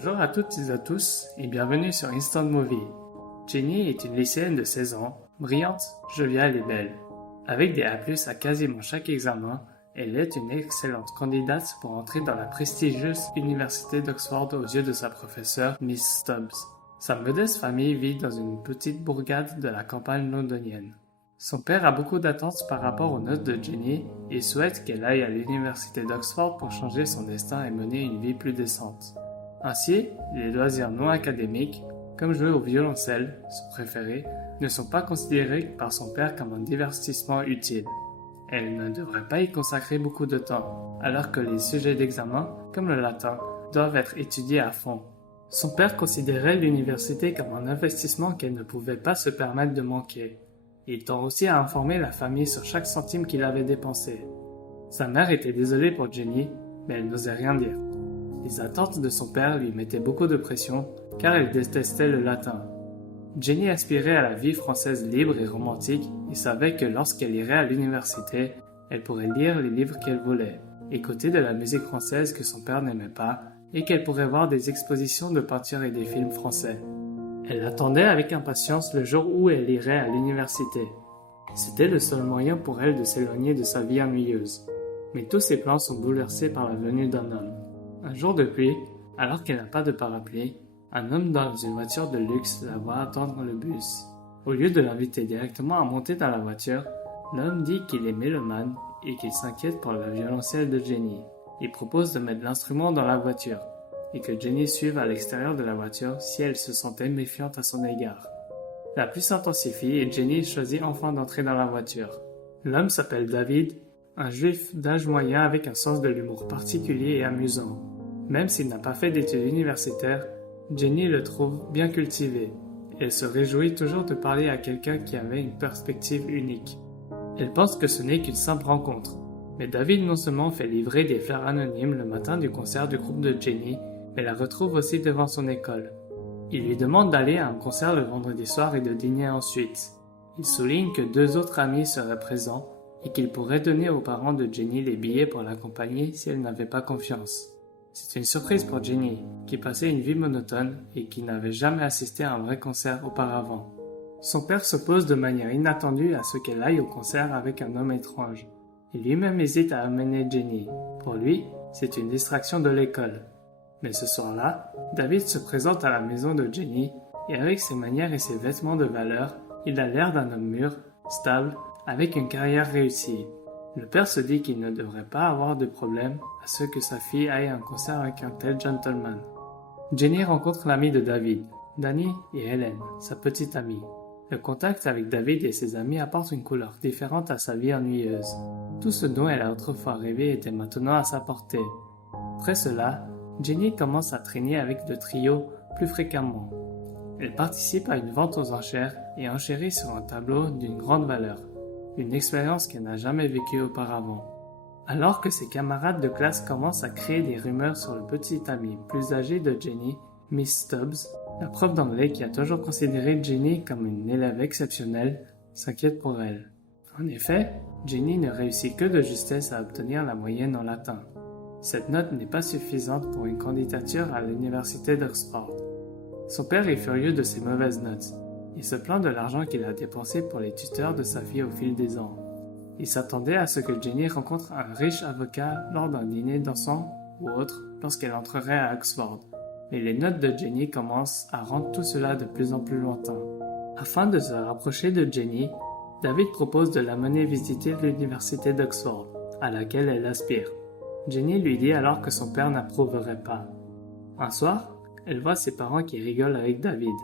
Bonjour à toutes et à tous et bienvenue sur Instant Movie. Jenny est une lycéenne de 16 ans, brillante, joviale et belle. Avec des A+ à quasiment chaque examen, elle est une excellente candidate pour entrer dans la prestigieuse université d'Oxford aux yeux de sa professeure, Miss Stubbs. Sa modeste famille vit dans une petite bourgade de la campagne londonienne. Son père a beaucoup d'attentes par rapport aux notes de Jenny et souhaite qu'elle aille à l'université d'Oxford pour changer son destin et mener une vie plus décente. Ainsi, les loisirs non académiques, comme jouer au violoncelle, son préféré, ne sont pas considérés par son père comme un divertissement utile. Elle ne devrait pas y consacrer beaucoup de temps, alors que les sujets d'examen, comme le latin, doivent être étudiés à fond. Son père considérait l'université comme un investissement qu'elle ne pouvait pas se permettre de manquer. Il tend aussi à informer la famille sur chaque centime qu'il avait dépensé. Sa mère était désolée pour Jenny, mais elle n'osait rien dire. Les attentes de son père lui mettaient beaucoup de pression, car elle détestait le latin. Jenny aspirait à la vie française libre et romantique et savait que lorsqu'elle irait à l'université, elle pourrait lire les livres qu'elle voulait, écouter de la musique française que son père n'aimait pas, et qu'elle pourrait voir des expositions de peintures et des films français. Elle attendait avec impatience le jour où elle irait à l'université. C'était le seul moyen pour elle de s'éloigner de sa vie ennuyeuse. Mais tous ses plans sont bouleversés par la venue d'un homme. Un jour de pluie, alors qu'elle n'a pas de parapluie, un homme dans une voiture de luxe la voit attendre le bus. Au lieu de l'inviter directement à monter dans la voiture, l'homme dit qu'il est mélomane et qu'il s'inquiète pour la violoncelle de Jenny. Il propose de mettre l'instrument dans la voiture et que Jenny suive à l'extérieur de la voiture si elle se sentait méfiante à son égard. La pluie s'intensifie et Jenny choisit enfin d'entrer dans la voiture. L'homme s'appelle David, un juif d'âge moyen avec un sens de l'humour particulier et amusant. Même s'il n'a pas fait d'études universitaires, Jenny le trouve bien cultivé. Elle se réjouit toujours de parler à quelqu'un qui avait une perspective unique. Elle pense que ce n'est qu'une simple rencontre. Mais David non seulement fait livrer des fleurs anonymes le matin du concert du groupe de Jenny, mais la retrouve aussi devant son école. Il lui demande d'aller à un concert le vendredi soir et de dîner ensuite. Il souligne que 2 autres amis seraient présents et qu'il pourrait donner aux parents de Jenny les billets pour l'accompagner si elle n'avait pas confiance. C'est une surprise pour Jenny, qui passait une vie monotone et qui n'avait jamais assisté à un vrai concert auparavant. Son père s'oppose de manière inattendue à ce qu'elle aille au concert avec un homme étrange. Il lui-même hésite à amener Jenny. Pour lui, c'est une distraction de l'école. Mais ce soir-là, David se présente à la maison de Jenny et avec ses manières et ses vêtements de valeur, il a l'air d'un homme mûr, stable, avec une carrière réussie. Le père se dit qu'il ne devrait pas avoir de problème à ce que sa fille aille à un concert avec un tel gentleman. Jenny rencontre l'ami de David, Danny et Helen, sa petite amie. Le contact avec David et ses amis apporte une couleur différente à sa vie ennuyeuse. Tout ce dont elle a autrefois rêvé était maintenant à sa portée. Après cela, Jenny commence à traîner avec le trio plus fréquemment. Elle participe à une vente aux enchères et enchérit sur un tableau d'une grande valeur, une expérience qu'elle n'a jamais vécue auparavant. Alors que ses camarades de classe commencent à créer des rumeurs sur le petit ami plus âgé de Jenny, Miss Stubbs, la prof d'anglais qui a toujours considéré Jenny comme une élève exceptionnelle, s'inquiète pour elle. En effet, Jenny ne réussit que de justesse à obtenir la moyenne en latin. Cette note n'est pas suffisante pour une candidature à l'université d'Oxford. Son père est furieux de ses mauvaises notes. Il se plaint de l'argent qu'il a dépensé pour les tuteurs de sa fille au fil des ans. Il s'attendait à ce que Jenny rencontre un riche avocat lors d'un dîner dansant ou autre lorsqu'elle entrerait à Oxford. Mais les notes de Jenny commencent à rendre tout cela de plus en plus lointain. Afin de se rapprocher de Jenny, David propose de l'amener visiter l'université d'Oxford, à laquelle elle aspire. Jenny lui dit alors que son père n'approuverait pas. Un soir, elle voit ses parents qui rigolent avec David.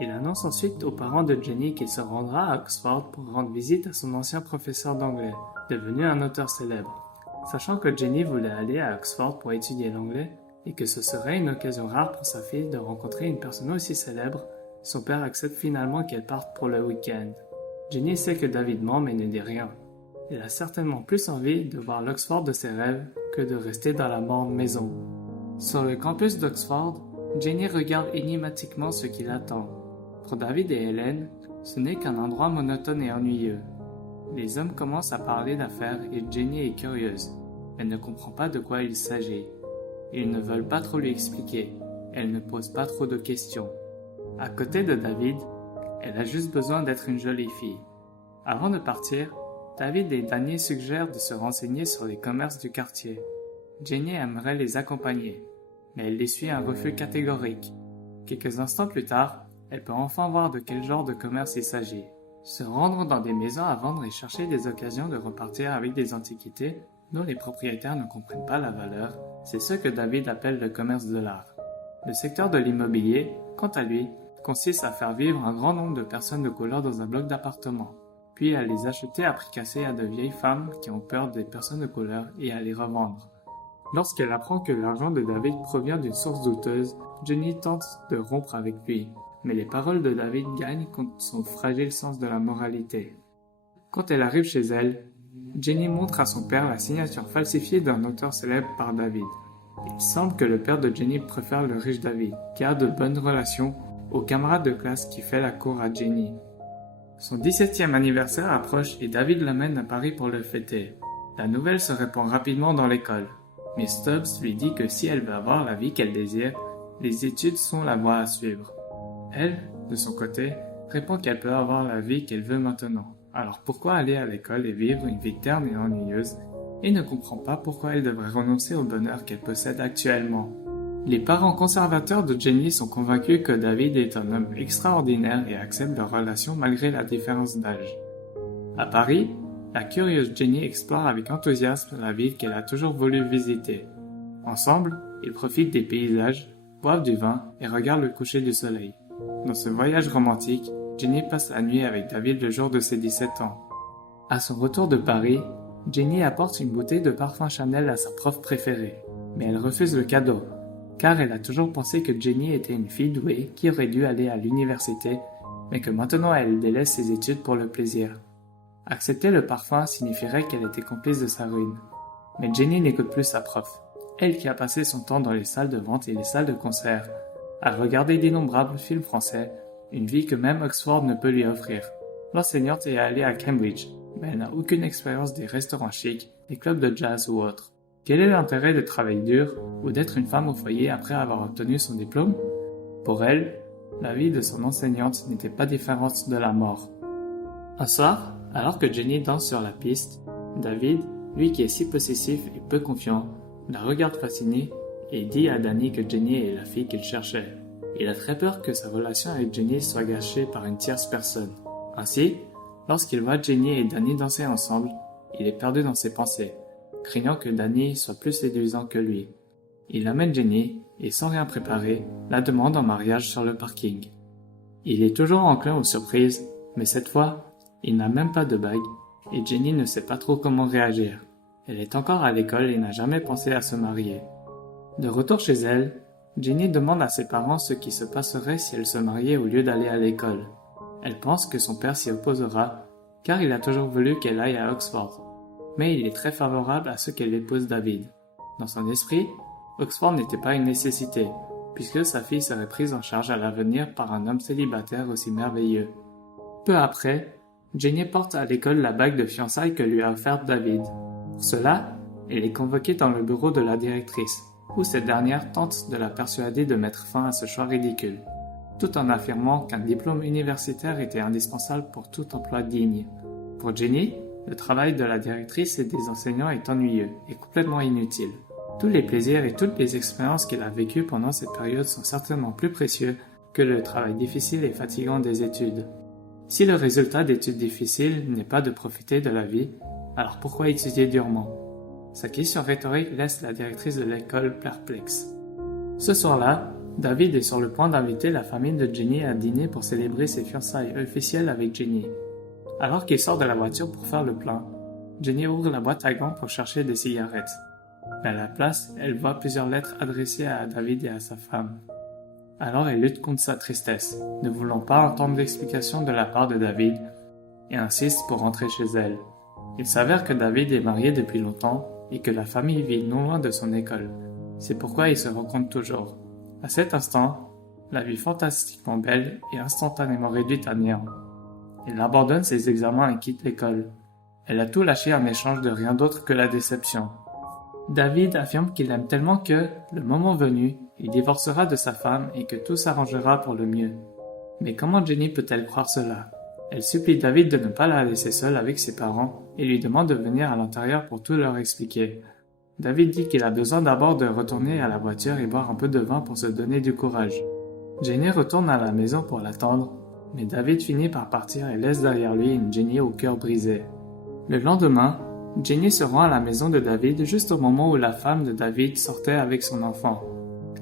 Il annonce ensuite aux parents de Jenny qu'il se rendra à Oxford pour rendre visite à son ancien professeur d'anglais, devenu un auteur célèbre. Sachant que Jenny voulait aller à Oxford pour étudier l'anglais et que ce serait une occasion rare pour sa fille de rencontrer une personne aussi célèbre, son père accepte finalement qu'elle parte pour le week-end. Jenny sait que David ment mais ne dit rien. Elle a certainement plus envie de voir l'Oxford de ses rêves que de rester dans la morne maison. Sur le campus d'Oxford, Jenny regarde énigmatiquement ce qui l'attend. Pour David et Helen, ce n'est qu'un endroit monotone et ennuyeux. Les hommes commencent à parler d'affaires et Jenny est curieuse. Elle ne comprend pas de quoi il s'agit. Ils ne veulent pas trop lui expliquer, elle ne pose pas trop de questions. À côté de David, elle a juste besoin d'être une jolie fille. Avant de partir, David et Danny suggèrent de se renseigner sur les commerces du quartier. Jenny aimerait les accompagner, mais elle essuie un refus catégorique. Quelques instants plus tard, elle peut enfin voir de quel genre de commerce il s'agit. Se rendre dans des maisons à vendre et chercher des occasions de repartir avec des antiquités dont les propriétaires ne comprennent pas la valeur, c'est ce que David appelle le commerce de l'art. Le secteur de l'immobilier, quant à lui, consiste à faire vivre un grand nombre de personnes de couleur dans un bloc d'appartements, puis à les acheter à prix cassé à de vieilles femmes qui ont peur des personnes de couleur et à les revendre. Lorsqu'elle apprend que l'argent de David provient d'une source douteuse, Jenny tente de rompre avec lui, mais les paroles de David gagnent contre son fragile sens de la moralité. Quand elle arrive chez elle, Jenny montre à son père la signature falsifiée d'un auteur célèbre par David. Il semble que le père de Jenny préfère le riche David, qui a de bonnes relations, au camarade de classe qui fait la cour à Jenny. Son 17e anniversaire approche et David l'amène à Paris pour le fêter. La nouvelle se répand rapidement dans l'école. Miss Stubbs lui dit que si elle veut avoir la vie qu'elle désire, les études sont la voie à suivre. Elle, de son côté, répond qu'elle peut avoir la vie qu'elle veut maintenant. Alors pourquoi aller à l'école et vivre une vie terne et ennuyeuse, et ne comprend pas pourquoi elle devrait renoncer au bonheur qu'elle possède actuellement. Les parents conservateurs de Jenny sont convaincus que David est un homme extraordinaire et acceptent leur relation malgré la différence d'âge. À Paris, la curieuse Jenny explore avec enthousiasme la ville qu'elle a toujours voulu visiter. Ensemble, ils profitent des paysages, boivent du vin et regardent le coucher du soleil. Dans ce voyage romantique, Jenny passe la nuit avec David le jour de ses 17 ans. À son retour de Paris, Jenny apporte une bouteille de parfum Chanel à sa prof préférée, mais elle refuse le cadeau, car elle a toujours pensé que Jenny était une fille douée qui aurait dû aller à l'université, mais que maintenant elle délaisse ses études pour le plaisir. Accepter le parfum signifierait qu'elle était complice de sa ruine. Mais Jenny n'écoute plus sa prof, elle qui a passé son temps dans les salles de vente et les salles de concert, à regarder d'innombrables films français, une vie que même Oxford ne peut lui offrir. L'enseignante est allée à Cambridge, mais elle n'a aucune expérience des restaurants chics, des clubs de jazz ou autres. Quel est l'intérêt de travailler dur ou d'être une femme au foyer après avoir obtenu son diplôme? Pour elle, la vie de son enseignante n'était pas différente de la mort. Un soir, alors que Jenny danse sur la piste, David, lui qui est si possessif et peu confiant, la regarde fasciné et dit à Danny que Jenny est la fille qu'il cherchait. Il a très peur que sa relation avec Jenny soit gâchée par une tierce personne. Ainsi, lorsqu'il voit Jenny et Danny danser ensemble, il est perdu dans ses pensées, craignant que Danny soit plus séduisant que lui. Il amène Jenny et, sans rien préparer, la demande en mariage sur le parking. Il est toujours enclin aux surprises, mais cette fois, il n'a même pas de bague et Jenny ne sait pas trop comment réagir. Elle est encore à l'école et n'a jamais pensé à se marier. De retour chez elle, Jenny demande à ses parents ce qui se passerait si elle se mariait au lieu d'aller à l'école. Elle pense que son père s'y opposera, car il a toujours voulu qu'elle aille à Oxford. Mais il est très favorable à ce qu'elle épouse David. Dans son esprit, Oxford n'était pas une nécessité, puisque sa fille serait prise en charge à l'avenir par un homme célibataire aussi merveilleux. Peu après, Jenny porte à l'école la bague de fiançailles que lui a offerte David. Pour cela, elle est convoquée dans le bureau de la directrice, où cette dernière tente de la persuader de mettre fin à ce choix ridicule, tout en affirmant qu'un diplôme universitaire était indispensable pour tout emploi digne. Pour Jenny, le travail de la directrice et des enseignants est ennuyeux et complètement inutile. Tous les plaisirs et toutes les expériences qu'elle a vécues pendant cette période sont certainement plus précieux que le travail difficile et fatigant des études. Si le résultat d'études difficiles n'est pas de profiter de la vie, alors pourquoi étudier durement? Sa question rhétorique laisse la directrice de l'école perplexe. Ce soir-là, David est sur le point d'inviter la famille de Jenny à dîner pour célébrer ses fiançailles officielles avec Jenny. Alors qu'il sort de la voiture pour faire le plein, Jenny ouvre la boîte à gants pour chercher des cigarettes. Mais à la place, elle voit plusieurs lettres adressées à David et à sa femme. Alors elle lutte contre sa tristesse, ne voulant pas entendre d'explication de la part de David, et insiste pour rentrer chez elle. Il s'avère que David est marié depuis longtemps et que la famille vit non loin de son école. C'est pourquoi ils se rencontrent toujours. À cet instant, la vie fantastiquement belle est instantanément réduite à néant. Elle abandonne ses examens et quitte l'école. Elle a tout lâché en échange de rien d'autre que la déception. David affirme qu'il l'aime tellement que, le moment venu, il divorcera de sa femme et que tout s'arrangera pour le mieux. Mais comment Jenny peut-elle croire cela? Elle supplie David de ne pas la laisser seule avec ses parents et lui demande de venir à l'intérieur pour tout leur expliquer. David dit qu'il a besoin d'abord de retourner à la voiture et boire un peu de vin pour se donner du courage. Jenny retourne à la maison pour l'attendre, mais David finit par partir et laisse derrière lui une Jenny au cœur brisé. Le lendemain, Jenny se rend à la maison de David juste au moment où la femme de David sortait avec son enfant.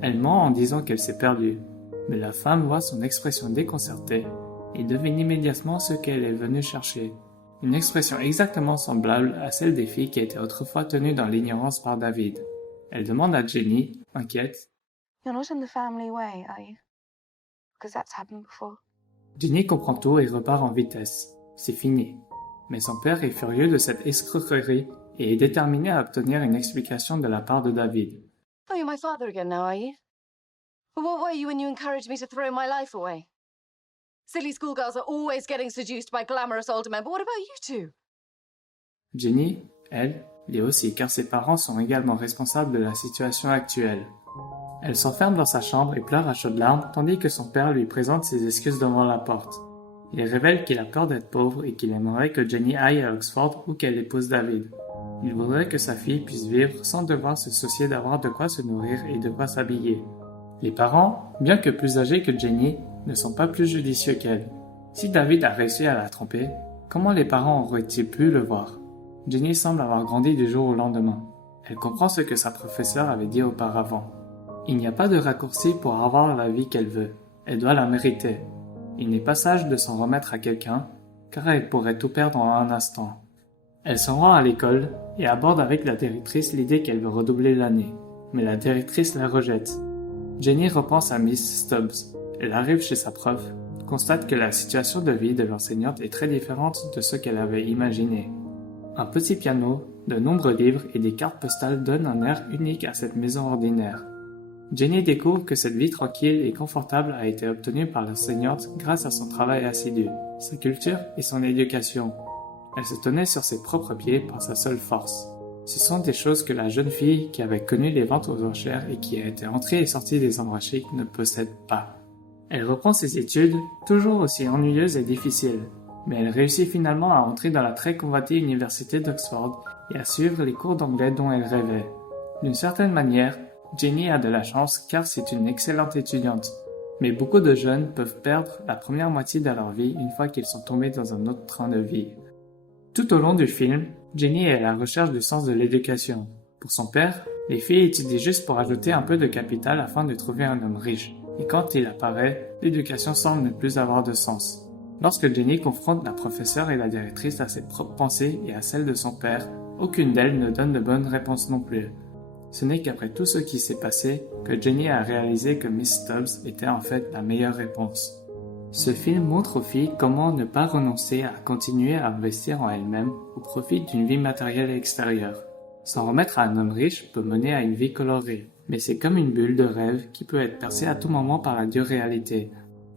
Elle ment en disant qu'elle s'est perdue, mais la femme voit son expression déconcertée et devine immédiatement ce qu'elle est venue chercher. Une expression exactement semblable à celle des filles qui étaient autrefois tenues dans l'ignorance par David. Elle demande à Jenny, inquiète, « You're not in the family way, are you? Because that's happened before. » Jenny comprend tout et repart en vitesse. C'est fini. Mais son père est furieux de cette escroquerie et est déterminé à obtenir une explication de la part de David. « Oh, you're my father again now, are you? But what were you when you encouraged me to throw my life away? Silly schoolgirls are always getting seduced by glamorous older men, but what about you two? » Jenny, elle, l'est aussi car ses parents sont également responsables de la situation actuelle. Elle s'enferme dans sa chambre et pleure à chaudes larmes tandis que son père lui présente ses excuses devant la porte. Il révèle qu'il a peur d'être pauvre et qu'il aimerait que Jenny aille à Oxford ou qu'elle épouse David. Il voudrait que sa fille puisse vivre sans devoir se soucier d'avoir de quoi se nourrir et de quoi s'habiller. Les parents, bien que plus âgés que Jenny, ne sont pas plus judicieux qu'elle. Si David a réussi à la tromper, comment les parents auraient-ils pu le voir? Jenny semble avoir grandi du jour au lendemain. Elle comprend ce que sa professeure avait dit auparavant. Il n'y a pas de raccourci pour avoir la vie qu'elle veut. Elle doit la mériter. Il n'est pas sage de s'en remettre à quelqu'un, car elle pourrait tout perdre en un instant. Elle s'en rend à l'école et aborde avec la directrice l'idée qu'elle veut redoubler l'année. Mais la directrice la rejette. Jenny repense à Miss Stubbs. Elle arrive chez sa prof, constate que la situation de vie de l'enseignante est très différente de ce qu'elle avait imaginé. Un petit piano, de nombreux livres et des cartes postales donnent un air unique à cette maison ordinaire. Jenny découvre que cette vie tranquille et confortable a été obtenue par l'enseignante grâce à son travail assidu, sa culture et son éducation. Elle se tenait sur ses propres pieds par sa seule force. Ce sont des choses que la jeune fille qui avait connu les ventes aux enchères et qui a été entrée et sortie des endroits chics ne possède pas. Elle reprend ses études, toujours aussi ennuyeuses et difficiles, mais elle réussit finalement à entrer dans la très convoitée université d'Oxford et à suivre les cours d'anglais dont elle rêvait. D'une certaine manière, Jenny a de la chance car c'est une excellente étudiante, mais beaucoup de jeunes peuvent perdre la première moitié de leur vie une fois qu'ils sont tombés dans un autre train de vie. Tout au long du film, Jenny est à la recherche du sens de l'éducation. Pour son père, les filles étudient juste pour ajouter un peu de capital afin de trouver un homme riche, et quand il apparaît, l'éducation semble ne plus avoir de sens. Lorsque Jenny confronte la professeure et la directrice à ses propres pensées et à celles de son père, aucune d'elles ne donne de bonnes réponses non plus. Ce n'est qu'après tout ce qui s'est passé que Jenny a réalisé que Miss Stubbs était en fait la meilleure réponse. Ce film montre aux filles comment ne pas renoncer à continuer à investir en elles-mêmes au profit d'une vie matérielle extérieure. S'en remettre à un homme riche peut mener à une vie colorée, mais c'est comme une bulle de rêve qui peut être percée à tout moment par la dure réalité.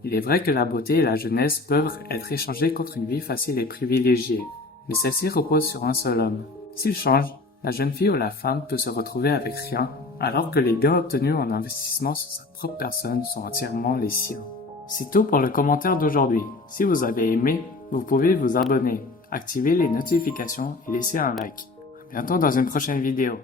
Il est vrai que la beauté et la jeunesse peuvent être échangées contre une vie facile et privilégiée, mais celle-ci repose sur un seul homme. S'il change, la jeune fille ou la femme peut se retrouver avec rien, alors que les gains obtenus en investissement sur sa propre personne sont entièrement les siens. C'est tout pour le commentaire d'aujourd'hui. Si vous avez aimé, vous pouvez vous abonner, activer les notifications et laisser un like. À bientôt dans une prochaine vidéo.